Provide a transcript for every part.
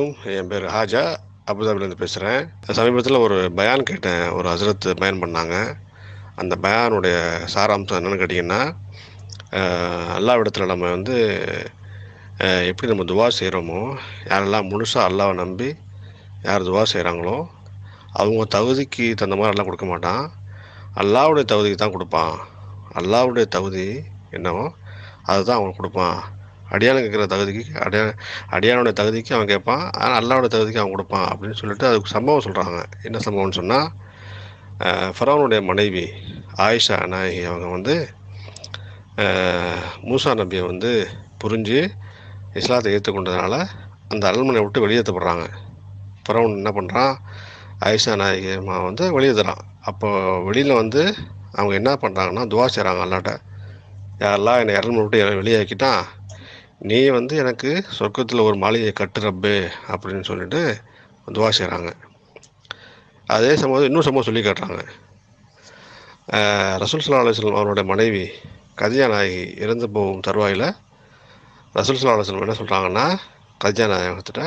என் பேர் ஹாஜா, அபுதாபிலேருந்து பேசுகிறேன். சமீபத்தில் ஒரு பயான் கேட்டேன். ஒரு ஹசரத் பயான் பண்ணாங்க. அந்த பயானுடைய சாராம்சம் என்னென்னு கேட்டிங்கன்னா, அல்லாஹ்விடத்தில் நம்ம வந்து எப்படி நம்ம துவா செய்கிறோமோ, யாரெல்லாம் முழுசாக அல்லாஹ்வை நம்பி யார் துவா செய்கிறாங்களோ, அவங்க தகுதிக்கு தகுந்த மாதிரி எல்லாம் கொடுக்க மாட்டான். அல்லாஹ்வுடைய தகுதிக்கு தான் கொடுப்பான். அல்லாஹ்வுடைய தகுதி என்னவோ அதுதான் அவனுக்கு கொடுப்பான். அடியானுக்கு இருக்கிற தகுதிக்கு அடியானுடைய தகுதிக்கு அவன் கேட்பான். ஆனால் அல்லாஹ்வுடைய தகுதிக்கு அவன் கொடுப்பான் அப்படின்னு சொல்லிட்டு அதுக்கு சம்பவம் சொல்கிறாங்க. என்ன சம்பவம்னு சொன்னால், ஃபரௌனுடைய மனைவி ஆயிஷா நாயகி அவங்க வந்து மூசா நபியை வந்து புரிஞ்சு இஸ்லாத்தை ஏற்றுக்கொண்டதுனால அந்த அரண்மனையை விட்டு வெளியேற்றப்படுறாங்க. ஃபரௌன் என்ன பண்ணுறான், ஆயிஷா நாயகி அம்மா வந்து வெளியேற்றுறான். அப்போ வெளியில் வந்து அவங்க என்ன பண்ணுறாங்கன்னா துவா செய்கிறாங்க அல்லாட்ட. யாரெல்லாம் என்னை அரண்மனை விட்டு வெளியாக்கிட்டான், நீ வந்து எனக்கு சொர்க்கத்தில் ஒரு மாளிகையை கட்டு ரப்பு அப்படின்னு சொல்லிட்டு துவா செய்கிறாங்க. அதே சம்பவம் இன்னொரு சம்பவம் சொல்லி காட்டுறாங்க. ரசூல் ஸல்லல்லாஹு அலைஹி வஸல்லம் அவருடைய மனைவி கதிஜா நாயகி இறந்து போகும் தருவாயில் ரசூல் ஸல்லல்லாஹு அலைஹி வஸல்லம் என்ன சொல்கிறாங்கன்னா, கதிஜா நாயகத்திட்ட,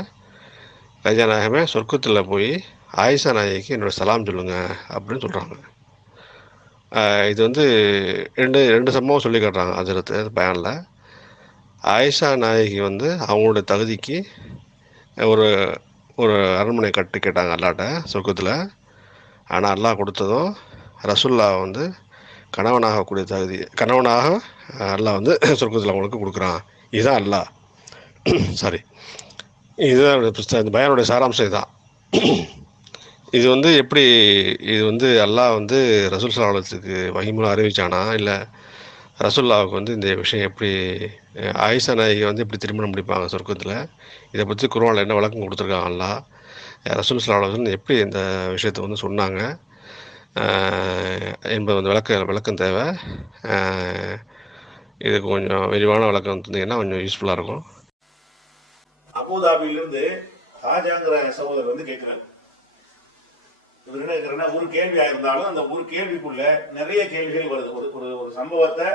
கதிஜா நாயகமே சொர்க்கத்தில் போய் ஆயிஷா நாயகிக்கு என்னோடய சலாம் சொல்லுங்கள் அப்படின்னு சொல்கிறாங்க. இது வந்து ரெண்டு சம்பவம் சொல்லி காட்டுறாங்க ஹஜ்ரத் பயானில். ஆயிஷா நாயகி வந்து அவங்களோட தகுதிக்கு ஒரு ஒரு அரண்மனை கட்டு கேட்டாங்க அல்லாட்ட சொர்க்கத்தில். ஆனால் அல்லாஹ் கொடுத்ததும் ரசூல்லா வந்து கணவனாகக்கூடிய தகுதி, கணவனாக அல்லாஹ் வந்து சொர்க்கத்தில் அவங்களுக்கு கொடுக்குறான். இதுதான் அல்லாஹ். சாரி, இதுதான் இந்த பயானுடைய சாராம்சம். இதுதான். இது வந்து எப்படி, இது வந்து அல்லாஹ் வந்து ரசூல் ஸல்லல்லாஹு அலைஹி வஸல்லம் வஹி மூலம் அறிவிச்சானா, இல்லை ரசூல்லாவுக்கு வந்து இந்த விஷயம் எப்படி, ஆயிஷா நாயகி வந்து எப்படி திருமணம் முடிப்பாங்க சொர்க்கத்தில், இதை பற்றி குர்ஆனில் என்ன விளக்கம் கொடுத்துருக்காங்க அல்லாஹ், ரசூல் ஸல்லல்லாஹு அலைஹி வஸல்லம் எப்படி இந்த விஷயத்தை வந்து சொன்னாங்க என்பது வந்து விளக்கம் தேவை. இதுக்கு கொஞ்சம் விரிவான விளக்கம் தந்தீங்கன்னா கொஞ்சம் யூஸ்ஃபுல்லாக இருக்கும். அபுதாபியிலிருந்து ஹாஜாங்கிற சகோதரர் வந்து கேட்கிறார். இவர் என்ன கேட்கிறாருன்னா, ஒரு கேள்வியா இருந்தாலும் அந்த ஒரு கேள்விக்குள்ள நிறைய கேள்விகள் வருது. ஒரு ஒரு சம்பவத்தை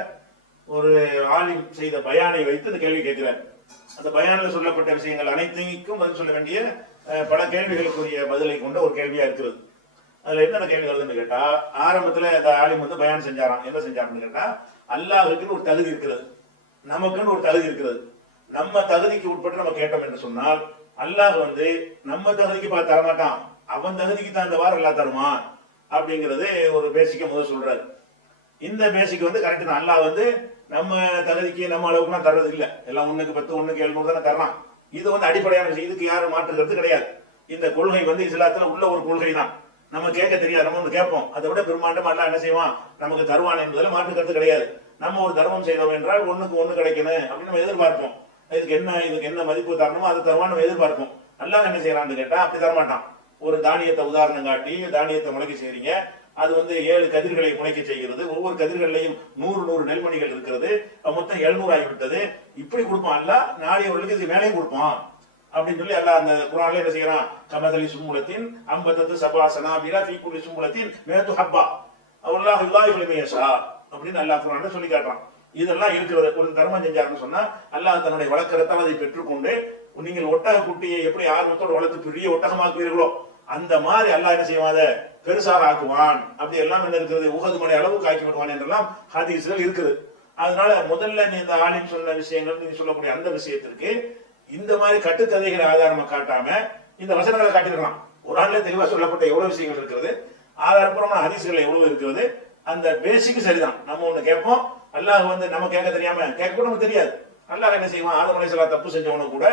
ஒரு ஆலிம் செய்த பயானை வைத்து அந்த கேள்வி கேட்கிறார். அந்த பயானில் சொல்லப்பட்ட விஷயங்கள் அனைத்துக்கும் பதில் சொல்ல வேண்டிய பல கேள்விகளுக்குரிய பதிலை கொண்ட ஒரு கேள்வியா இருக்கிறது. அதுல என்னென்ன கேள்வி வருதுன்னு கேட்டா, ஆரம்பத்துல அந்த ஆலிம் வந்து பயான் செஞ்சாராம். என்ன செஞ்சாருன்னு கேட்டா, அல்லாஹ்வுக்குன்னு ஒரு தகுதி இருக்கிறது, நமக்குன்னு ஒரு தகுதி இருக்கிறது. நம்ம தகுதிக்கு உட்பட்டு நம்ம கேட்டோம் என்று சொன்னால் அல்லாஹ் வந்து நம்ம தகுதிக்கு பார்த்து தரமாட்டான், அவன் தகுதிக்கு தான் இந்த வாரம் அல்லாஹ் தருவான் அப்படிங்கிறது ஒரு பேசிக்க முதல் சொல்றாரு. இந்த பேசிக் வந்து கரெக்ட் தான். அல்லாஹ் வந்து நம்ம தகுதிக்கு நம்ம அளவுக்குலாம் தர்றது இல்லை. எல்லாம் 1க்கு 10 1க்கு 700 தானே தர்றான். இது வந்து அடிப்படையான விஷயம். இதுக்கு யாரும் மாற்றுக்கிறது கிடையாது. இந்த கொள்கை வந்து இஸ்லாத்துல உள்ள ஒரு கொள்கை தான். நம்ம கேட்க தெரியாது, நம்ம வந்து கேட்போம். அதை விட பெரும்பான்மை அல்லாஹ் என்ன செய்வான், நமக்கு தருவான் என்பதில் மாற்றுக்கிறது கிடையாது. நம்ம ஒரு தர்மம் செய்தோம் என்றால் 1க்கு 1 கிடைக்கணும் அப்படின்னு நம்ம எதிர்பார்ப்போம். இதுக்கு என்ன மதிப்பு தரணுமோ அதை தருவான்னு நம்ம எதிர்பார்ப்போம். அல்லாஹ் என்ன செய்யறான்னு கேட்டா அப்படி தரமாட்டான். ஒரு தானியத்தை உதாரணம் காட்டி, தானியத்தை முளைக்க செய்றீங்க, அது வந்து 7 கதிர்களை முளைக்க செய்கிறது, ஒவ்வொரு கதிர்களையும் 100 நெல்மணிகள் இருக்கிறது, மொத்தம் 700 ஆகிவிட்டது, இப்படி கொடுப்பான் அல்லாஹ். நாளையவர்களுக்கு இது மேலையும் கொடுப்பான் அப்படின்னு சொல்லி அல்லாஹ் அந்த குர்ஆன்ல என்ன செய்யறான், கமதலி சும்முலத்தின் அம்பத்தத்து சபா சனாபிலா ஃபீ குல்லி சும்முலத்தின் மேத்து ஹப்பா அல்லாஹ் யுதாயிஃபு லிமன் யஷா அப்படின்னு அல்லாஹ் குர்ஆன்ல சொல்லி காட்டுறான். இதெல்லாம் இருக்கிறது. ஒரு தர்மம் செஞ்சாருன்னு சொன்னா அல்லாஹ் தன்னுடைய வளர்க்கறதால் அதை பெற்றுக்கொண்டு, நீங்கள் ஒட்டக குட்டியை எப்படி ஆர்வத்தோடு வளர்த்து பெரிய ஒட்டகமாக்குவீர்களோ அந்த மாதிரி அல்லாஹ் என்ன செய்வாத பெருசாக ஆக்குவான். அப்படி எல்லாம் என்ன இருக்கிறது, உஹது மலை அளவுக்கு ஆக்கி விடுவான் என்றெல்லாம் ஹதீஸ்கள் இருக்குது. அதனால முதல்ல நீ இந்த ஆலிம் சொன்ன விஷயங்கள், நீங்க சொல்லக்கூடிய அந்த விஷயத்திற்கு இந்த மாதிரி கட்டுக்கதைகளை ஆதாரமா காட்டாம இந்த வசனங்களை காட்டிருக்கலாம். ஒரு ஆள்ல தெளிவா சொல்லப்பட்ட எவ்வளவு விஷயங்கள் இருக்கிறது, ஆதாரப்பூர்வமான ஹதீஸ்கள் எவ்வளவு இருக்கிறது, அந்த பேசிக் சரிதான். நம்ம ஒண்ணு கேட்போம், அல்லாஹ் வந்து நம்ம கேட்க தெரியாம கேட்க கூட நமக்கு தெரியாது. அல்லாஹ் என்ன செய்வான், ஆதம் அலைஹிஸ்ஸலாம் தப்பு செஞ்சவனும் கூட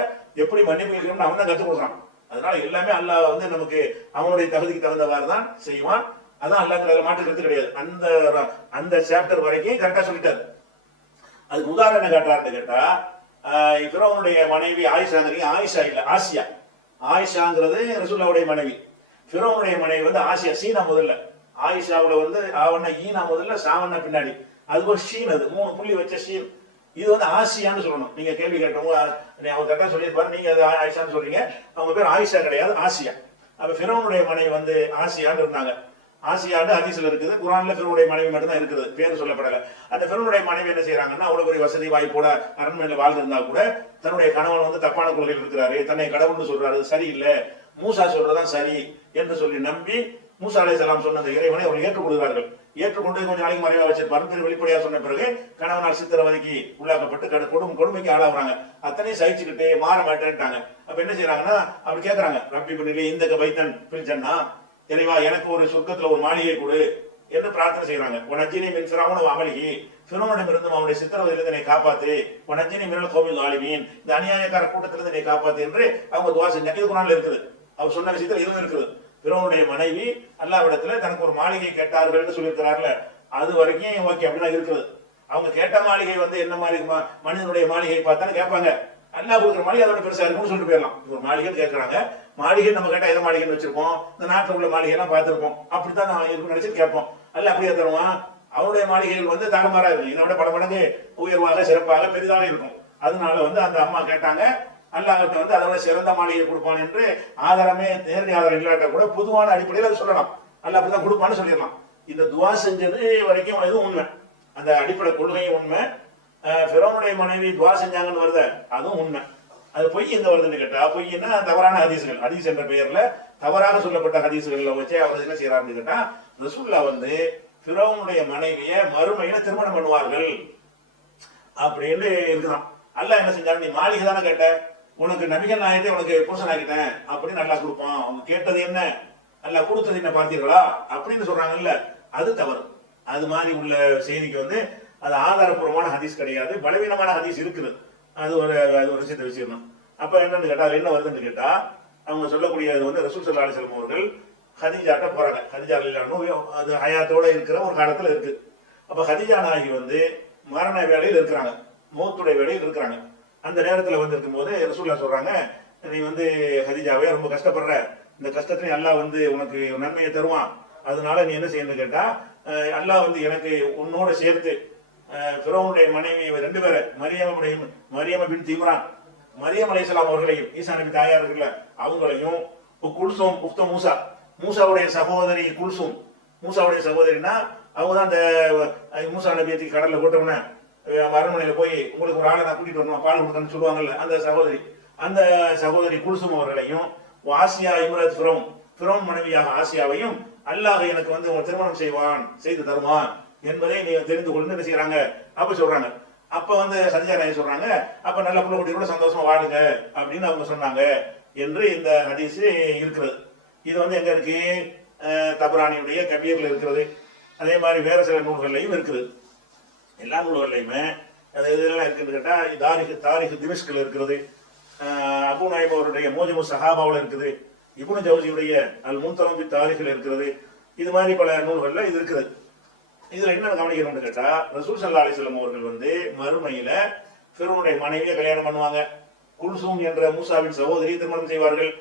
எப்படி மன்னிப்பு கேட்கணும்னு அவன் தான் கற்றுக் கொடுக்குறான். அதனால எல்லாமே அல்லாஹ் வந்து நமக்கு அவனுடைய தகுதிக்கு தகுந்தவாறு தான் செய்வான். அதான் அல்லாஹ் மாற்றுக்கிறது கிடையாது. அந்த சாப்டர் வரைக்கும் கரெக்டா சொல்லிட்டாரு. அதுக்கு உதாரணம் என்ன காட்டுறாருன்னு கேட்டா, ஃபிரௌனுடைய மனைவி ஆயிஷா இல்ல ஆசியா. ஆயிஷாங்கிறது ரசூலுல்லாஹ்வுடைய மனைவி. ஃபிரௌனுடைய மனைவி வந்து ஆசியா. சீனா முதல்ல, ஆயிஷாவுல வந்து ஆவண்ண ஈனா முதல்ல, சாவண்ண பின்னாடி, அது ஒரு ஷீன், அது 3 புள்ளி வச்ச ஷீன். இது வந்து ஆசியான்னு சொல்லணும். நீங்க கேள்வி கேட்டவங்க அவங்க கரெக்டா சொல்லியிருப்பாரு, நீங்க அது ஆயிஷான்னு சொல்றீங்க. அவங்க பேர் ஆயிஷா கிடையாது, ஆசியா. அப்ப ஃபிரௌனுடைய மனைவி வந்து ஆசியான்னு இருந்தாங்க. ஆசியாண்டு ஹதீஸ்ல இருக்குது. குர்ஆன்ல ஃபிரௌனுடைய மனைவி மட்டும் தான் இருக்குது, பேர் சொல்லப்படல. அந்த ஃபிரௌனுடைய மனைவி என்ன செய்யறாங்கன்னா, அவ்வளவு பெரிய வசதி வாய்ப்போட அரண்மனையில் வாழ்ந்திருந்தா கூட தன்னுடைய கணவன் வந்து தப்பான கொள்கையில் இருக்கிறாரு, தன்னை கடவுள்னு சொல்றாரு, சரியில்லை, மூசா சொல்றதான் சரி என்று சொல்லி நம்பி மூசா அலைஹிஸ்ஸலாம் சொன்ன அந்த இறைவனை அவர்கள் ஏற்றுக்கொள்கிறார்கள். ஏற்றுக்கொண்டு கொஞ்சம் நாளைக்கு மறைவா வச்சிருப்பாரு. வெளிப்படையா சொன்ன பிறகு கணவனால் சித்திரவதைக்கு உள்ளாக்கப்பட்டு கொடுமைக்கு ஆளாகிறாங்க. அத்தனையும் சகிச்சுக்கிட்டு மாற மாட்டேன்ட்டாங்க. அப்ப என்ன செய்யறாங்கன்னா, அப்படி கேட்கறாங்க, ரப்பி பண்ணிலே இந்த பைத்தன் பிரிச்சன்னா, இறைவா எனக்கு ஒரு சொர்க்கத்துல ஒரு மாளிகை கொடு என்று பிரார்த்தனை செய்யறாங்க. உனஜினி மின் ஃபிரௌன அமலிகி, ஃபிரௌனிடமிருந்து அவனுடைய சித்திரவதையிலிருந்து என்னை காப்பாத்து, உனஜினி மினல் கௌமில் ஆலிமீன், இந்த அநியாயக்கார கூட்டத்திலிருந்து என்னை காப்பாத்து என்று அவங்க துஆ செஞ்சாங்க. இது குர்ஆன்ல இருக்குது. அவர் சொன்ன விஷயத்துல இதுவும் இருக்குது. ஃபிரௌனுடைய மனைவி அல்லாஹ்விடத்துல தனக்கு ஒரு மாளிகை கேட்டார்கள் சொல்லியிருக்கிறார்ல, அது வரைக்கும் ஓகே, அப்படிதான் இருக்குது. அவங்க கேட்ட மாளிகை வந்து என்ன மாதிரி மனிதனுடைய மாளிகை பார்த்தாலும் கேட்பாங்க, அல்லாஹ் கொடுக்குற மாளிகை அதோட பெருசா இருக்கும்னு சொல்லிட்டு போயிடலாம். ஒரு மாளிகைன்னு கேட்கறாங்க, மாளிகை நம்ம கேட்டா எதை மாளிகைன்னு வச்சிருப்போம், இந்த நாட்டில் உள்ள மாளிகை எல்லாம் பார்த்திருப்போம், அப்படித்தான் நான் இருக்குன்னு நினைச்சிட்டு கேட்போம். அல்ல அப்படியே தருவான். அவருடைய மாளிகைகள் வந்து தாறுமாறா இருக்கு, இதோட பல மடங்கு உயர்வாக சிறப்பாக பெரிதாக இருக்கும். அதனால வந்து அந்த அம்மா கேட்டாங்க, அல்லாஹ்கிட்ட வந்து அதோட சிறந்த மாளிகை கொடுப்பான் என்று ஆதாரமே நேரடி ஆதாரம் இல்லாட்ட கூட பொதுவான அடிப்படையில் அதை சொல்லலாம். அல்லாஹ் அப்படிதான் கொடுப்பான்னு சொல்லிடலாம். இந்த துஆ செஞ்சது வரைக்கும் இதுவும் உண்மை, அந்த அடிப்படை கொள்கையும் உண்மை. ஃபிரௌனுடைய மனைவி துஆ செஞ்சாங்கன்னு வருது, அதுவும் உண்மை. அது பொய் எங்க வருதுன்னு கேட்டா, பொய்னா தவறான ஹதீஸ்கள், ஹதீஸ் என்ற பெயர்ல தவறாக சொல்லப்பட்ட ஹதீஸ்கள்ல வச்சு அவர் என்ன செய்யறாருன்னு கேட்டா, ரசூலுல்லாஹ் வந்து ஃபிரௌனுடைய மனைவிய மறுமையில திருமணம் பண்ணுவார்கள் அப்படின்னு இருக்குதான். அல்லாஹ் என்ன செஞ்சாரு, நீ மாளிகை தானே கேட்ட, உனக்கு நபிகள் நாயகத்தை உனக்கு புருஷன் ஆகிட்டேன் அப்படின்னு நல்லா கொடுப்பான், அவங்க கேட்டது என்ன, நல்லா கொடுத்தது என்ன பார்த்தீர்களா அப்படின்னு சொல்றாங்கல்ல, அது தவறு. அது மாதிரி உள்ள செய்திக்கு வந்து அது ஆதாரப்பூர்வமான ஹதீஸ் கிடையாது, பலவீனமான ஹதீஸ் இருக்குது. அது ஒரு சித்த விஷயம் தான். அப்ப என்னன்னு கேட்டா, என்ன வருதுன்னு கேட்டா, அவங்க சொல்லக்கூடியது வந்து ரசூல் ஸல்லல்லாஹு அலைஹி வஸல்லம் அவர்கள் ஹதீஜாட்ட போறாங்க. ஹதீஜா அது ஹயாத்தோட இருக்கிற ஒரு காலத்துல இருக்கு. அப்ப ஹதீஜா நாயகி வந்து மரண வேலையில் இருக்கிறாங்க, மௌத்துடைய வேலையில் இருக்கிறாங்க. அந்த நேரத்துல வந்து இருக்கும்போது ரசூலுல்லாஹ் சொல்றாங்க, நீ வந்து ஹதீஜாவே ரொம்ப கஷ்டப்படுற, இந்த கஷ்டத்துல அல்லாஹ் வந்து உனக்கு நன்மையை தருவான், அதனால நீ என்ன செய்யணும்னு கேட்டா, அல்லாஹ் வந்து எனக்கு உன்னோட சேர்த்து ஃபிரௌனுடைய மனைவி ரெண்டு பேரை, மரியம பின் இம்ரான், மரியம் அலைஹிஸ்ஸலாம் அவர்களையும், ஈசா நபி தாயார் இருக்குல்ல அவங்களையும், குல்சூம் உக்த மூசா, மூசாவுடைய சகோதரி குல்சூம், மூசாவுடைய சகோதரினா அவங்க தான் அந்த மூசா நபியத்துக்கு கடல்ல போட்டவன அரண்மனையில போய் உங்களுக்கு ஒரு ஆளை நான் கூட்டிட்டு வரணும் பால் கொடுத்தேன்னு சொல்லுவாங்கல்ல, அந்த சகோதரி குல்சூம் அவர்களையும், ஆசியா இம்ரத் ஃபிரௌன் மனைவியாக ஆசியாவையும் அல்லாஹ் எனக்கு வந்து திருமணம் செய்து தருவான் என்பதை நீங்க தெரிந்து கொண்டு என்ன செய்யறாங்க அப்ப சொல்றாங்க. அப்ப வந்து ஹதீஜா நாயகி சொல்றாங்க, அப்ப நல்ல புள்ள குட்டியோட சந்தோஷமா வாழுங்க அப்படின்னு அவங்க சொன்னாங்க என்று இந்த ஹதீஸ் இருக்கிறது. இது வந்து எங்க இருக்கு, தபரானியுடைய கபீர்ல இருக்கிறது. அதே மாதிரி வேற சில நூல்கள்லையும் இருக்குது. எல்லா நூல்கள்லையுமே இதெல்லாம் இருக்குன்னு கேட்டா, தாரிக் திமிஷ்கில் இருக்கிறது, அபு நுஐம் அவருடைய மோஜிமு சஹாபாவில் இருக்குது, இப்னு ஜௌசியுடைய அல் முன்தலம் பி தாரிகில் இருக்கிறது. இது மாதிரி பல நூல்கள்ல இது இருக்குது. இதுல என்ன கவனிக்கணும்னு கேட்டா, ரசூல் ஸல்லல்லாஹு அலைஹி வஸல்லம் அவர்கள் வந்து மறுமையில ஃபிரௌனுடைய மனைவியை கல்யாணம் பண்ணுவாங்க, குல்சூம் என்ற மூசாவின் சகோதரி திருமணம் செய்வார்கள்,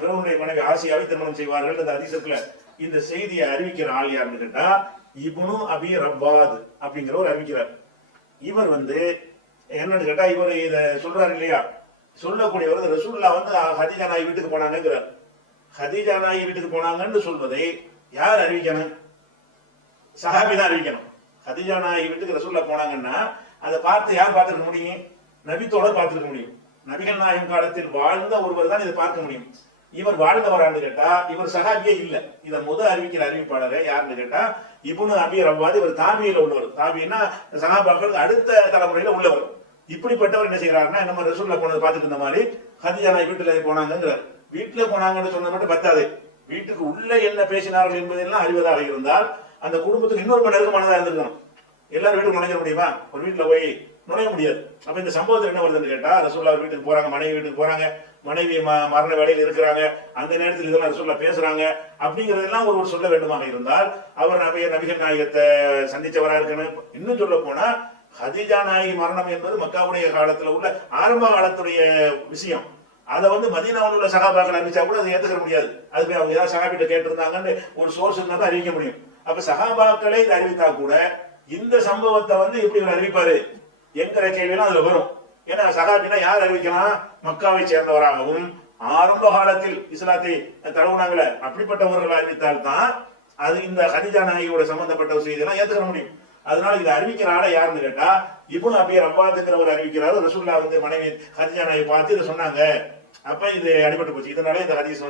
ஃபிரௌனுடைய மனைவி ஆசியாவை திருமணம் செய்வார்கள். அந்த ஹதீஸ்ல இந்த செய்தியை அறிவிக்கிற ஆள் யாருன்னு கேட்டா, இப்னு அபி ரவ்வாத் அப்படிங்கிற ஒரு அறிவிக்கிறார். இவர் வந்து என்னன்னு கேட்டா, இவர் இத சொல்றாரு இல்லையா, சொல்லக்கூடியவர் ரசூலுல்லாஹ் வந்து ஹதீஜா நாயகி வீட்டுக்கு போனாங்கிறார். ஹதீஜா நாயகி வீட்டுக்கு போனாங்கன்னு சொல்வதை யார் அறிவிக்கணும்? சஹாபி தான் அறிவிக்கணும். ஹதீஜா நாயகி வீட்டுக்கு ரசூலுல்லாஹ் போனாங்கன்னா அதை பார்த்து யார் பார்த்திருக்க முடியும்? நபித்தோட பார்த்திருக்க முடியும். நபிகள் நாயகம் காலத்தில் வாழ்ந்த ஒருவர் தான் இதை பார்க்க முடியும். இவர் வாழ்ந்தவரான்னு கேட்டா இவர் சஹாபியே இல்ல. இதை அறிவிக்கிற அறிவிப்பாளர் யாருன்னு கேட்டா இப்னு அபி ரவ்வாத். இவர் தாபியில உள்ளவர். தாபின்னா சஹாபாக்களுக்கு அடுத்த தலைமுறையில உள்ளவர். இப்படிப்பட்டவர் என்ன செய்யறாருன்னா, நம்ம ரசூலுல்லாஹ் போனதை பார்த்துட்டு இருந்த மாதிரி ஹதீஜா நாயகி வீட்டுல போனாங்கிறார். வீட்டுல போனாங்கன்னு சொன்ன மட்டும் பத்தாது, வீட்டுக்கு உள்ள என்ன பேசினார்கள் என்பதெல்லாம் அறிவதாக இருந்தால் அந்த குடும்பத்துக்கு இன்னொரு நெருக்கமானதா இருந்திருக்கணும். எல்லாரும் வீட்டுக்கு நுழைய முடியுமா? ஒரு வீட்டுல போய் நுழைய முடியாது. அப்ப இந்த சம்பவத்தில் என்ன வருதுன்னு கேட்டா, ரசூலுல்லாஹ் வீட்டுக்கு போறாங்க, மனைவி வீட்டுக்கு போறாங்க, மனைவி மரண வேலையில் இருக்கிறாங்க, அந்த நேரத்தில் இதெல்லாம் ரசூலுல்லாஹ் பேசுறாங்க அப்படிங்கறதெல்லாம் ஒரு சொல்ல வேண்டுமாக இருந்தால் அவர் நபிகள் நாயகத்தை சந்திச்சவரா இருக்கணும். இன்னும் சொல்ல போனா ஹதீஜா நாயகி மரணம் என்பது மக்காவுடைய காலத்துல உள்ள ஆரம்ப காலத்துடைய விஷயம். அதை வந்து மதீனாவில் உள்ள சகாபாக்கள் அறிவிச்சா கூட அதை ஏத்துக்க முடியாது. அதுக்கு அவங்க ஏதாவது சகாபிட்ட கேட்டிருந்தாங்கன்னு ஒரு சோர்ஸ் இருந்தா தான் அறிவிக்க முடியும். அப்ப சகாபாக்களை இதை அறிவித்தா கூட இந்த சம்பவத்தை வந்து எப்படி இவர் அறிவிப்பாரு என்கிற கேள்வியெல்லாம் அதுல வரும். ஏன்னா சகாபினா யார் அறிவிக்கலாம்? மக்காவை சேர்ந்தவராகவும் ஆரம்ப காலத்தில் இஸ்லாத்தை தழுவுனாங்களே அப்படிப்பட்டவர்கள் அறிவித்தால் தான் அது இந்த ஹதீஜா நாயகியோட சம்பந்தப்பட்ட ஒரு செய்தியெல்லாம் ஏத்துக்க முடியும். அதனால இதை அறிவிக்கிற ஆளை யாருன்னு கேட்டா இப்னு அபி ரப்பாத்துங்கிறவர் அறிவிக்கிறாரு. ரசூலுல்லாஹ் மனைவி ஹதீஜா நாயகி பார்த்து இதை சொன்னாங்க. அப்ப இது அடிபட்டு போச்சு. இதனால இந்த ஹதீஸ்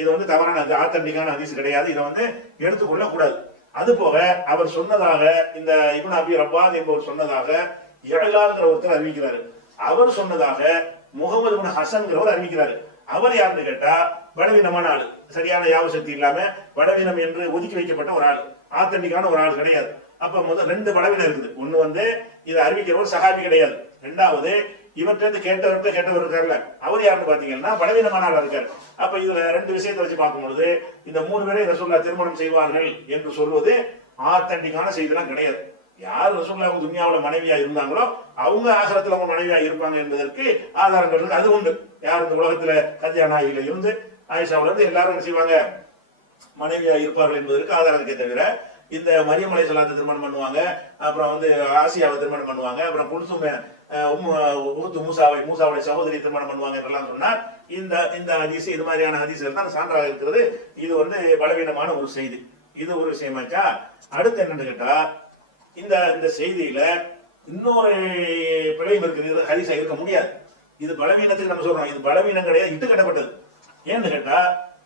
இது தவறான ஆத்தன்டிக்கான ஹதீஸ் கிடையாது. இதை எடுத்துக்கொள்ள கூடாது. அது போக அவர் சொன்னதாக இந்த இப்னு அபி ரப்பாத் என்பவர் சொன்னதாக இழலாங்கிற ஒருத்தர் அறிவிக்கிறாரு. அவர் சொன்னதாக முகமது இப்னு ஹசன்கிறவர் அறிவிக்கிறாரு. அவர் யாருன்னு கேட்டா பலவீனமான ஆளு, சரியான யாவசக்தி இல்லாம பலவீனம் என்று ஒதுக்கி வைக்கப்பட்ட ஒரு ஆள், ஆத்தன்டிக்கான ஒரு ஆள் கிடையாது. அப்ப முதல் ரெண்டு பலவீனம் இருக்குது. ஒண்ணு இதை அறிவிக்கிறவர் சஹாபி கிடையாது. ரெண்டாவது இவர்கிட்ட கேட்டவர் இருக்காருல்ல, அவர் யாருன்னு பாத்தீங்கன்னா பலவீனமான ஆளா இருக்காரு. அப்ப இதுல ரெண்டு விஷயத்தை வச்சு பார்க்கும் பொழுது இந்த 3 பேரை ரசூலுல்லாஹ் திருமணம் செய்வார்கள் என்று சொல்வது ஆத்தன்டிக்கான செய்திலாம் கிடையாது. யார் ரசூலுல்லாஹ் துன்யாவுல மனைவியா இருந்தாங்களோ அவங்க ஆகிரத்துல அவங்க மனைவியா இருப்பாங்க என்பதற்கு ஆதாரங்கள் இருக்கு. அது உண்டு. யார் இந்த உலகத்துல ஹதீஜா நாயகில இருந்து ஆயிஷாவுல இருந்து எல்லாரும் என்ன செய்வாங்க, மனைவியா இருப்பார்கள் என்பதற்கு ஆதாரம் இருக்கே தவிர இந்த மரியம் அலைஹிஸ்ஸலாத்தை திருமணம் பண்ணுவாங்க, அப்புறம் ஆசியாவை திருமணம் பண்ணுவாங்க, அப்புறம் குல்சும் மூசாவுடைய சகோதரி திருமணம் பண்ணுவாங்க என்றெல்லாம் சொன்னா இந்த ஹதீஸ் இது மாதிரியான ஹதீஸ்கள் தான் சான்றாக இருக்கிறது. இது பலவீனமான ஒரு செய்தி. இது ஒரு விஷயமாச்சா. அடுத்து என்னன்னு கேட்டா இந்த செய்தியில இன்னொரு பிழையும் இருக்குது. இது ஹதீஸா இருக்க முடியாது. இது பலவீனத்துக்கு நம்ம சொல்றோம். இது பலவீனம் கிடையாது, இட்டு கட்டப்பட்டது. ஏன்னு கேட்டா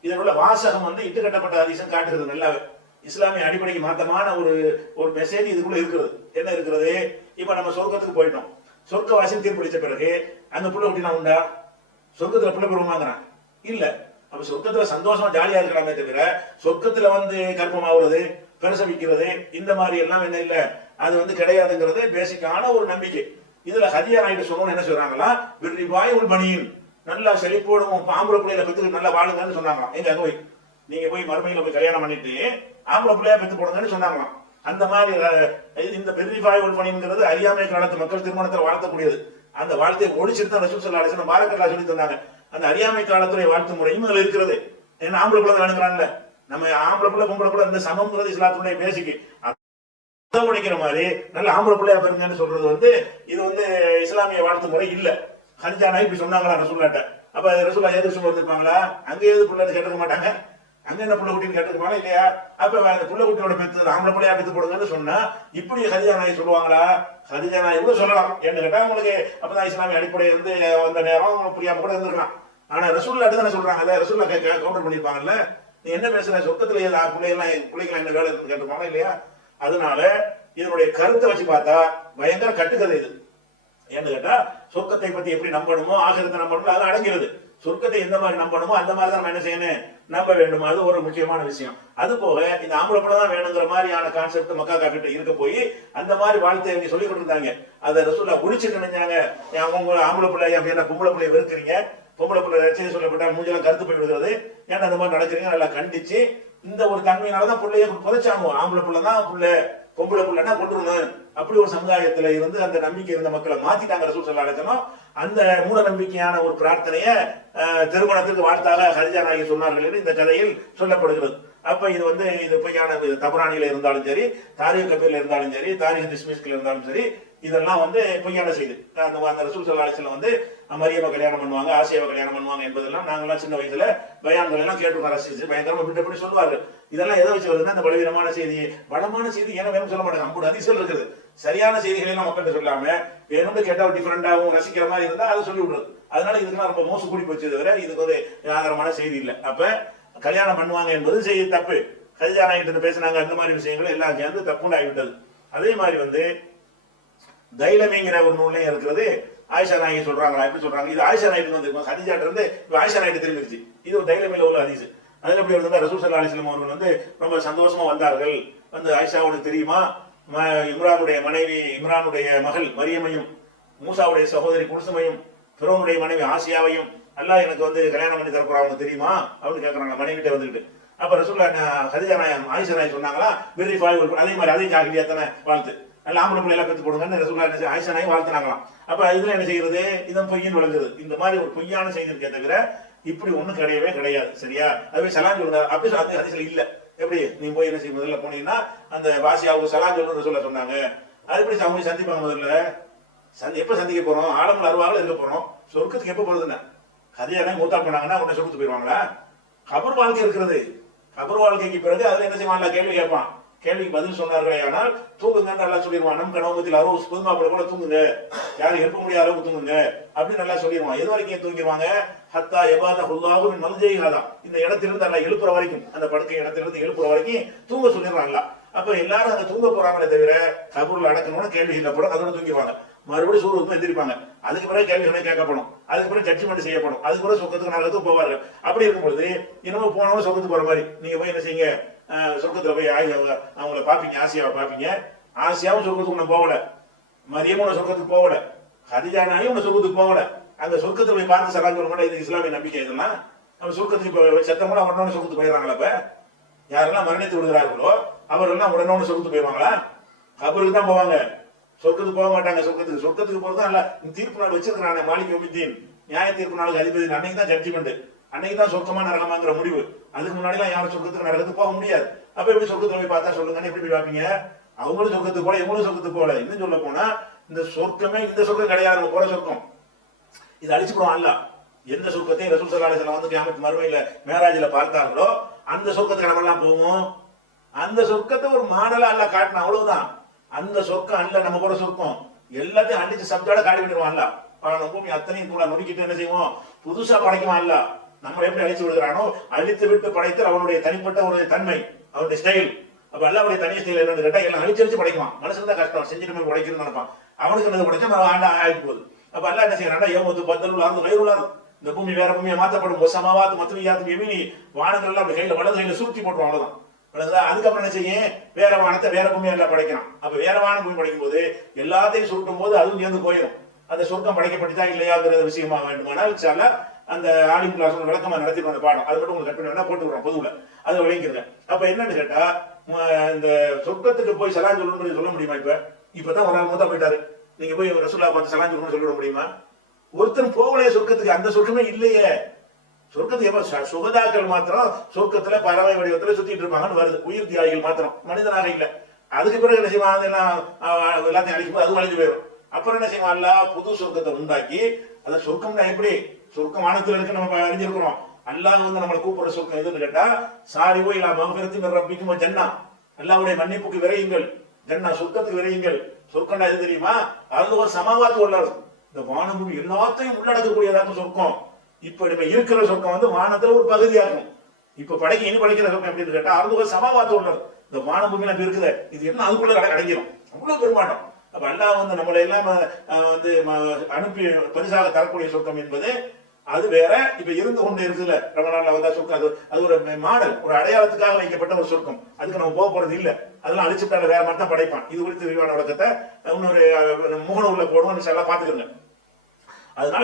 இதில் உள்ள வாசகம் இட்டு கட்டப்பட்ட ஹதீஸும் காட்டுகிறது. நல்லாவே இஸ்லாமிய அடிப்படைக்கு மாற்றமான ஒரு மெசேஜ் இதுக்குள்ள இருக்கிறது. என்ன இருக்கிறது? இப்ப நம்ம சொர்க்கத்துக்கு போயிட்டோம். சொர்க்கவாசி தீர்ப்பளிச்ச பிறகு அங்க புள்ள குட்டினா உண்டா? சொர்க்கத்துல புள்ள பெறுவாங்கிறான் இல்ல. அப்ப சொர்க்கத்துல சந்தோஷமா ஜாலியா இருக்கலாமே தவிர சொர்க்கத்துல கர்ப்பமாகிறது, பிரசவிக்கிறது இந்த மாதிரி எல்லாம் என்ன இல்ல, அது கிடையாதுங்கிறது பேசிக்கான ஒரு நம்பிக்கை. இதுல ஹதீஜா நாயகி சொன்னோன்னு என்ன சொல்றாங்களா, பிர்ரிபாய் உல் பனீன், நல்லா செழிப்போடும் ஆம்பளை பிள்ளைகளை பெற்று நல்லா வாழுங்கன்னு சொன்னாங்களாம். எங்க போய் நீங்க போய் மறுமையில போய் கல்யாணம் பண்ணிட்டு ஆம்பளை பிள்ளையா பெற்று போடுங்கன்னு சொன்னாங்களாம். அந்த மாதிரி இந்த பிர்ரிபாய் உல் பனீன்ங்கிறது அறியாமை காலத்து மக்கள் திருமணத்தில் வாழ்த்தக்கூடியது. அந்த வாழ்த்தை ஒழிச்சிட்டு தான் ரசூல் ஸல்லல்லாஹு அலைஹி வஸல்லம் பாரக்கல்லாஹ் சொல்லி தந்தாங்க. அந்த அறியாமை காலத்துடைய வாழ்த்து முறையும் அதுல இருக்கிறது. ஏன்னா ஆம்பளை பிள்ளை வேணுங்கிறான்ல, நம்ம ஆம்பளை பிள்ளை பொம்பளை பிள்ளை இந்த சமம்ங்கிறது இஸ்லாத்துடைய பேசிக்கு உடைக்கிற மாதிரி நல்ல ஆம்பளை பிள்ளையா பெறுங்கன்னு சொல்றது இது இஸ்லாமிய வாழ்த்து முறை இல்ல. ஹதீஜா நாயகி இப்படி சொன்னாங்களா ரசூலுல்லாஹ்ட்ட? அப்ப ரசூலுல்லாஹ் எதிர்த்து சொல்லிருப்பாங்களா? அங்க எது பிள்ளை கேட்டுக்க மாட்டாங்க, அங்க என்ன புள்ள குட்டின்னு கேட்டுருப்பாங்க இல்லையா? அப்ப அந்த புள்ள குட்டியோட பெற்று ஆம்பளை பிள்ளையா பெற்று போடுங்கன்னு சொன்னா இப்படி ஹதீஜா நாயகி சொல்லுவாங்களா? ஹதீஜா நாயகி கூட சொல்லலாம். ஏன்னு கேட்டா உங்களுக்கு அப்பதான் இஸ்லாமிய அடிப்படை வந்த நேரம் புரியாம கூட இருந்திருக்கலாம். ஆனா ரசூலுல்லாஹ் தானே சொல்றாங்கல்ல, ரசூலுல்லாஹ் கவுண்டர் பண்ணிருப்பாங்கல்ல, நீ என்ன பேசுற, சொர்க்கத்துல பிள்ளைகள் என்ன வேலை கேட்டுருப்பாங்க இல்லையா? அதனால இதனுடைய கருத்தை வச்சு பார்த்தா பயங்கர கட்டுக்கதை இது. ஏன்னு கேட்டா சொர்க்கத்தை பத்தி எப்படி நம்பணுமோ ஆகிரத்தை நம்பணுமோ அது அடங்கிறது. சொர்க்கத்தை எந்த மாதிரி நம்பணுமோ அந்த மாதிரி தான் நம்ம என்ன செய்யணும், நம்ப வேண்டும். அது ஒரு முக்கியமான விஷயம். அது போக இந்த ஆம்பளை படம் தான் வேணுங்கிற மாதிரியான கான்செப்ட் மக்கா கிட்ட இருக்க போய் அந்த மாதிரி வாழ்த்தை சொல்லி கொடுத்துருந்தாங்க. அதை ரசூலுல்லாஹ் ஒழிச்சு நினைஞ்சாங்க. அவங்க ஆம்பளை பிள்ளை அப்படின்னா பொம்பளை பிள்ளைய வெறுக்கிறீங்க, பொம்பளை பிள்ளை ரசிச்சு சொல்லப்பட்டா மூஞ்செல்லாம் கருத்து போய் விடுகிறது, ஏன்னா அந்த மாதிரி நடக்கிறீங்க நல்லா கண்டிச்சு இந்த ஒரு தன்மையினாலதான் பிள்ளைய புதைச்சாங்க. ஆம்பளை பிள்ளை தான் பிள்ளை, பொம்பளை பிள்ளைன்னா கொண்டுருணும். அப்படி ஒரு சமுதாயத்துல இருந்து அந்த நம்பிக்கை இருந்த மக்களை மாத்திட்டாங்க ரசூல் ஸல்லல்லாஹு அலைஹி வஸல்லம். அந்த மூட நம்பிக்கையான ஒரு பிரார்த்தனைய திருமணத்துக்கு வாழ்த்தாக ஹதீஜா நாயகி சொன்னார்கள் என்று இந்த கதையில் சொல்லப்படுகிறது. அப்ப இது பொய்யான தபரானியில இருந்தாலும் சரி, தாரீக் கபீர்ல இருந்தாலும் சரி, தாரீக் திஸ்மிஸ்ல இருந்தாலும் சரி, இதெல்லாம் பொய்யான செய்தி. அந்த ரசூல் ஸல்லல்லாஹு அலைஹி வஸல்லம் மரியமை கல்யாணம் பண்ணுவாங்க, ஆசியாவை கல்யாணம் பண்ணுவாங்க என்பதெல்லாம் நாங்கெல்லாம் சின்ன வயசுல பயான்கள் எல்லாம் கேட்டு ரசிச்சு பயங்கரமா விட்டு சொல்லுவாரு. இதெல்லாம் எதை வச்சு வருதுன்னா அந்த பலவீனமான செய்தி. பலமான செய்தி ஏன்னா வேணும் சொல்ல மாட்டாங்க. அப்படி அதிசல் இருக்குது. சரியான செய்திகளை எல்லாம் மக்கள்கிட்ட சொல்லாம வேணும்னு கேட்டா டிஃபரெண்டாகவும் ரசிக்கிற மாதிரி இருந்தா அதை சொல்லி விடுறது. அதனால இதுக்கெல்லாம் ரொம்ப மோசம் கூடி போச்சு தவிர இதுக்கு ஒரு ஆதாரமான செய்தி இல்லை. அப்ப கல்யாணம் பண்ணுவாங்க என்பது செய்தி தப்பு. ஹதீஜா நாயகி பேசினாங்க அந்த மாதிரி விஷயங்கள் எல்லாம் சேர்ந்து தப்புன்னு ஆகிவிட்டது. அதே மாதிரி தைலமிங்கிற ஒரு நூல்லையும் இருக்கிறது. ஆயிஷா நாயகி சொல்றாங்களா, எப்படி சொல்றாங்க, இது ஆயிஷா நாயகி ஹதீஜாட்ட இருந்து ஆயிஷா நாயகி திரும்பிடுச்சு. இது ஒரு தைலமில உள்ள ஹதீஸ். அதுல எப்படி இருந்தா ரசூல் ஸல்லல்லாஹு அலைஹி வஸல்லம் அவர்கள் ரொம்ப சந்தோஷமா வந்தார்கள். ஆயிஷாவுக்கு தெரியுமா, இம்ரானுடைய மனைவி இம்ரானுடைய மகள் மரியமையும் மூசாவுடைய சகோதரி குல்சுமையும் ஃபிரௌனுடைய மனைவி ஆசியாவையும் அல்லாஹ் எனக்கு கல்யாணம் பண்ணி தரப்போறாங்க தெரியுமா அப்படின்னு கேட்கறாங்க மனைவிட்ட வந்துகிட்டு. அப்ப ரசூலுல்லாஹ் ஹதீஜா நாயகி ஆயிஷா நாயகி சொன்னாங்களா, பிர்ரிபாய் அதே மாதிரி அதே ஜாகிலியாத்தான வாழ்த்து நல்ல ஆம்பளை பிள்ளை எல்லாம் பெற்று போடுங்கன்னு ரசூலுல்லாஹ் ஆயிஷா நாயகி வாழ்த்துனாங்களாம். அப்ப இதுல என்ன செய்யறது, இதன் பொய்யின் விளங்குறது. இந்த மாதிரி ஒரு பொய்யான செய்தி இருக்கே தவிர இப்படி ஒண்ணும் கிடையவே கிடையாது. சரியா? அதுவே சலாம் சொல்லுங்க அப்படி ஹதீஸ்ல இல்ல. எப்படி நீ போய் என்ன செய்ய முதல்ல போனீங்கன்னா அந்த வாசியாவுக்கு சலாம் சொல்லணும்னு சொன்னாங்க. அது எப்படி அவங்க சந்திப்பாங்க? முதல்ல எப்ப சந்திக்க போறோம்? ஆலமுல் அர்வாஹ்ல இருக்க போறோம். சொர்க்கத்துக்கு எப்ப போறதுன்னா கதியானே மூத்தா போனாங்கன்னா உடனே சொர்க்கத்துக்கு போயிடுவாங்களா? கபர் வாழ்க்கை இருக்கிறது. கபர் வாழ்க்கைக்கு பிறகு அதுல என்ன செய்வான்? கேள்வி கேட்பான். கேள்விக்கு பதில் சொன்னார்களே ஆனால் தூங்குங்க நல்லா சொல்லிடுவான். நம் கனவுமத்தில் அறுபது புதுமாப்பிள்ள கூட தூங்குங்க, யாரும் எழுப்ப முடியாத அளவுக்கு தூங்குங்க அப்படின்னு நல்லா சொல்லிடுவான். எது வரைக்கும் தூங்கிடுவாங்க? ஹத்தா எபாத ஹுல்லாஹு மல்ஜெய்ஹாதா, இந்த இடத்திலிருந்து நல்லா எழுப்புற வரைக்கும், அந்த படுக்கை இடத்திலிருந்து எழுப்புற வரைக்கும் தூங்க சொல்லிடுறாங்களா. அப்ப எல்லாரும் அங்க தூங்க போறாங்களே தவிர கபூர்ல அடக்கணும்னு கேள்வி கேட்கப்படும், அதோட தூங்கிடுவாங்க. மறுபடியும் சூரியத்துக்கு எந்திரிப்பாங்க. அதுக்கு பிறகு கேள்விகளை கேட்கப்படும், அதுக்கு பிறகு ஜட்ஜ்மெண்ட் செய்யப்படும், அதுக்கு பிறகு சொர்க்கத்துக்கு நரகத்துக்கு போவார்கள். அப்படி இருக்கும்பொழுது இன்னமும் போனவங்க சொர்க்கத்துக்கு போற மாதிரி நீங்க போய் என்ன செய்யுங்க, சொர்க்கத்துல போய் அவங்கள பாப்பீங்க, ஆசியாவை பாப்பீங்க. ஆசியாவும் சொர்க்கத்துக்கு ஒண்ணு போகல, மரியமும் சொர்க்கத்துக்கு போகல, ஹதிஜானாயும் ஒண்ணு சொர்க்கத்துக்கு போகல. அங்க சொர்க்கத்துல போய் பார்த்து சலாம் சொல்ல மாட்டேன். இது இஸ்லாமிய நம்பிக்கை. இதெல்லாம் நம்ம சொர்க்கத்துக்கு சத்தம் கூட உடனே சொர்க்கத்துக்கு போயிடறாங்களா? இப்ப யாரெல்லாம் மரணித்து விடுகிறார்களோ அவரெல்லாம் உடனே சொர்க்கத்துக்கு போயிடுவாங்களா? கபருக்கு தான் போவாங்க, சொர்க்கத்துக்கு போக மாட்டாங்க. சொர்க்கத்துக்கு போறதுதான் இல்ல. தீர்ப்பு நாள் வச்சிருக்கிறானே மாலிக் யௌமித்தீன், நியாய தீர்ப்பு நாளுக்கு அதிபதி, அன்னைக்கு தான் ஜட்ஜ்மெண்ட், அன்னைக்கு தான் சொர்க்கமா நரகமாங்கிற முடிவு. அதுக்கு முன்னாடி எல்லாம் யாரும் சொர்க்கத்துக்கு நரகத்துக்கு போக முடியாது. அப்ப எப்படி சொர்க்கத்துல போய் பார்த்தா சொல்லுங்கன்னு எப்படி போய் பார்ப்பீங்க? அவங்களும் சொர்க்கத்துக்கு போல, இவங்களும் சொர்க்கத்துக்கு போல. இன்னும் சொல்ல போனா இந்த சொர்க்கமே இந்த சொர்க்கம் கிடையாது, நம்ம போற சொர்க்கம். இது அழிச்சுடுவான் அல்ல. எந்த சொர்க்கத்தையும் ரசூல் ஸல்லல்லாஹு அலைஹி வஸல்லம் வந்து கியாமத் மறுமையில மேராஜ்ல பார்த்தார்களோ அந்த சொர்க்கத்துக்கு நம்ம எல்லாம் போவோம். அந்த சொர்க்கத்தை ஒரு மாடலா அல்ல காட்டினா, அவ்வளவுதான். அந்த சொர்க்கம் அல்ல நம்ம போற சொர்க்கம். எல்லாத்தையும் அடிச்சு சப்ஜோட காட்டி விடுவான்ல. பல பூமி அத்தனையும் கூட நொறுக்கிட்டு என்ன செய்வோம்? புதுசா படைக்குவான் அல்ல. நம்ம எப்படி அழிச்சு விடுகிறானோ அழித்து விட்டு படைத்தல் அவனுடைய தனிப்பட்ட ஒரு தன்மை, அவனுடைய ஸ்டைல். அப்ப அல்லாவுடைய தனி ஸ்டைல் என்னன்னு கேட்டா எல்லாம் அழிச்சு படைக்குவான். மனுஷன் தான் கஷ்டம், செஞ்சுட்டு போய் படைக்கணும்னு நினைப்பான். அவனுக்கு என்னது படைச்சா ஆண்டா ஆயிட்டு போகுது. அப்ப அல்ல என்ன செய்யறான்டா, ஏமத்து பத்தல் அந்த வயிறுலாது, இந்த பூமி வேற பூமியை மாற்றப்படும், சமாவாத்து மத்துவியாத்து எமினி, வானங்கள் எல்லாம் அப்படி கையில வலது கையில சுருட்டி போட்டுரும், அவ்வளவுதான். அதுக்கப்புறம் என்ன செய்ய, வேற வானத்தை வேற பூமி எல்லாம் படைக்கிறான். அப்ப வேற வான பூமி படைக்கும் போது எல்லாத்தையும் சுருட்டும் போது அதுவும் சேர்ந்து போயிடும். அந்த சொர்க்கம் படைக்கப்பட்டுதான் இல்லையாங்கிற விஷயமா வேண்டுமானால் அந்த ஆலிம் கிளாஸ் விளக்கமா நடத்திட்டு வந்த பாடம், அது மட்டும் உங்களுக்கு கட் பண்ணி வேணா போட்டு விடுறோம் பொதுவுல, அதை விளங்கிருங்க. அப்ப என்னன்னு கேட்டா, இந்த சொர்க்கத்துக்கு போய் சலாம் சொல்லணும்னு சொல்ல முடியுமா? இப்பதான் ஒரு நாள் மூத்தா போயிட்டாரு, நீங்க போய் ரசூலுல்லாஹ் பார்த்து சலாம் சொல்லணும்னு சொல்லிவிட முடியுமா? ஒருத்தன் போகலையே சொர்க்கத்துக்கு, அந்த சொர்க்கமே இல்லையே. சொர்க்கத்துக்கு சுகதாக்கள் மாத்திரம் சொர்க்கத்துல பறவை வடிவத்துல சுத்திட்டு இருப்பாங்கன்னு வருது. உயிர் தியாகிகள் மாத்திரம், மனிதனாக இல்ல. அதுக்கு பிறகு என்ன செய்வான்? எல்லாத்தையும் அழிக்கும் போது அதுவும் அழிஞ்சு போயிடும். அப்புறம் என்ன செய்வான்? புது சொர்க்கத்தை உண்டாக்கி, அந்த சொர்க்கம்னா எப்படி? சொர்க்கம் வானத்துல இருக்கு, நம்ம அறிஞ்சிருக்கிறோம். அல்லாஹ் வந்து நம்மளை கூப்பிடுற சொர்க்கம் எதுன்னு கேட்டா, சாரிவோ இல்ல மகஃபிரத்தின் ரப்பிக்கும் ஜன்னா, அல்லாஹ்வுடைய மன்னிப்புக்கு விரையுங்கள், ஜன்னா சொர்க்கத்துக்கு விரையுங்கள். சொர்க்கம்னா எது தெரியுமா? அது சமாவாத்து உள்ளது, இந்த வானபூமி எல்லாத்தையும் உள்ளடக்கக்கூடியதாக சொர்க்கம். இப்ப நம்ம இருக்கிற சொர்க்கம் வந்து வானத்துல ஒரு பகுதியாகும். இப்ப இனி படைக்கிற சொர்க்கம் எப்படின்னு கேட்டா, அறுபது சமாவாத்து உள்ளது, இந்த வானபூமி நம்ம இருக்குது, இது என்ன அதுக்குள்ள அடங்கிடும், அவ்வளவு பெருமாட்டம். அப்ப அல்லாஹ் வந்து நம்மளை எல்லாம் வந்து அனுப்பி பரிசாக தரக்கூடிய சொர்க்கம் என்பது அது வேற. இப்ப இருந்து கொண்டு இருக்குல்ல ரமலான்ல வந்தா சொர்க்கம், அது ஒரு மாடல், ஒரு அடையாளத்துக்காக வைக்கப்பட்ட ஒரு சொர்க்கம். அதுக்கு நம்ம போக போறது இல்ல, அதெல்லாம் அழிச்சுட்டால வேற மாதிரி தான் படைப்பான். இது குறித்து விரிவான விளக்கத்தை இன்னொரு முகநூல்ல போடுவோம், பாத்துக்கோங்க. அதனால